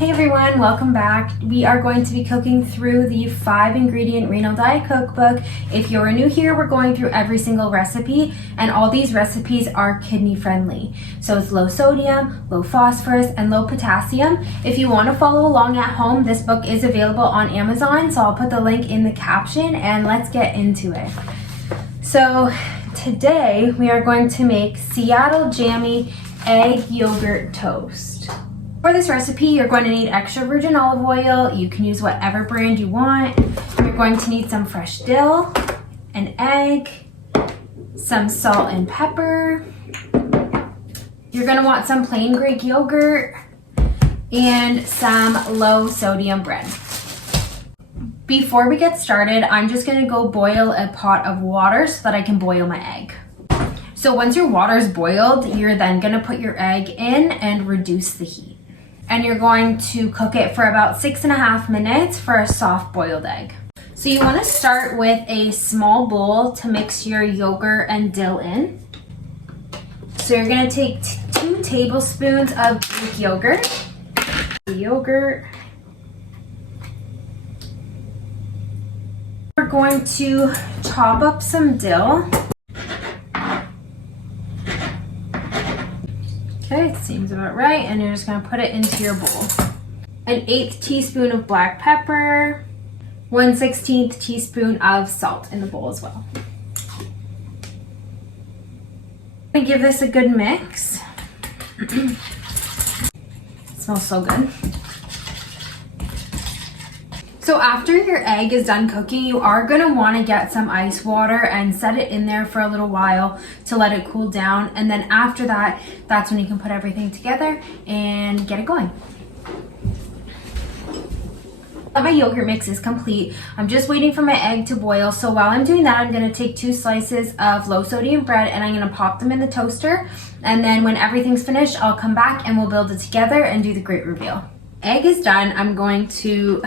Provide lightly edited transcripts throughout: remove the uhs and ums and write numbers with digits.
Hey everyone, welcome back. We are going to be cooking through the 5-ingredient Renal Diet Cookbook. If you're new here, we're going through every single recipe, and all these recipes are kidney friendly. So it's low sodium, low phosphorus, and low potassium. If you want to follow along at home, this book is available on Amazon, so I'll put the link in the caption, and let's get into it. So today we are going to make Seattle Jammy egg yogurt toast. For this recipe, you're going to need extra virgin olive oil. You can use whatever brand you want. You're going to need some fresh dill, an egg, some salt and pepper. You're going to want some plain Greek yogurt and some low sodium bread. Before we get started, I'm just going to go boil a pot of water so that I can boil my egg. So once your water is boiled, you're then going to put your egg in and reduce the heat. And you're going to cook it for about 6.5 minutes for a soft boiled egg. So you want to start with a small bowl to mix your yogurt and dill in. So you're going to take 2 tablespoons of Greek yogurt. We're going to chop up some dill. Okay, it seems about right, and you're just gonna put it into your bowl. An 1/8 teaspoon of black pepper, 1/16 teaspoon of salt in the bowl as well. I'm gonna give this a good mix. It smells so good. So after your egg is done cooking, you are going to want to get some ice water and set it in there for a little while to let it cool down. And then after that, that's when you can put everything together and get it going. My yogurt mix is complete. I'm just waiting for my egg to boil. So while I'm doing that, I'm going to take 2 slices of low sodium bread and I'm going to pop them in the toaster. And then when everything's finished, I'll come back and we'll build it together and do the great reveal. Egg is done. I'm going to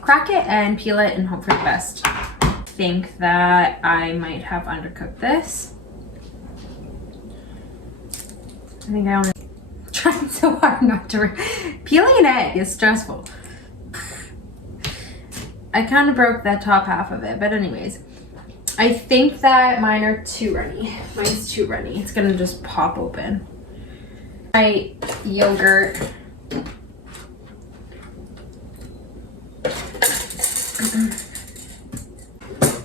crack it and peel it and hope for the best. I think that I might have undercooked this. I think I only tried so hard not to. Peeling an egg is stressful. I kind of broke that top half of it, but anyways. I think that mine are too runny. Mine's too runny. It's gonna just pop open. My yogurt.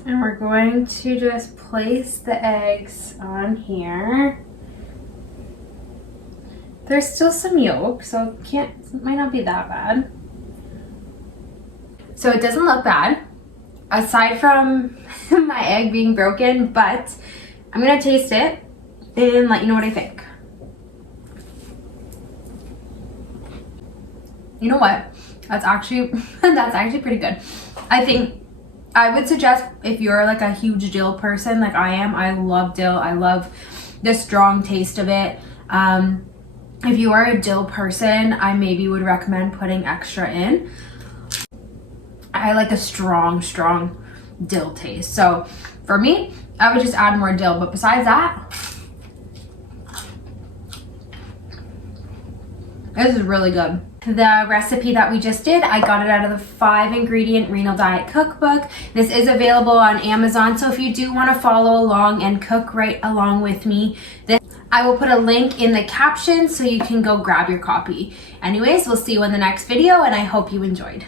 And we're going to just place the eggs on here. There's still some yolk, so it might not be that bad. So it doesn't look bad, aside from my egg being broken, but I'm gonna taste it and let you know what I think. You know what? That's actually pretty good. I think I would suggest if you're like a huge dill person like I am, I love dill. I love the strong taste of it. If you are a dill person, I maybe would recommend putting extra in. I like a strong dill taste. So for me, I would just add more dill. But besides that, this is really good. The recipe that we just did, I got it out of the 5-ingredient Renal Diet Cookbook. This is available on Amazon, so if you do want to follow along and cook right along with me, I will put a link in the caption so you can go grab your copy. Anyways, we'll see you in the next video, and I hope you enjoyed.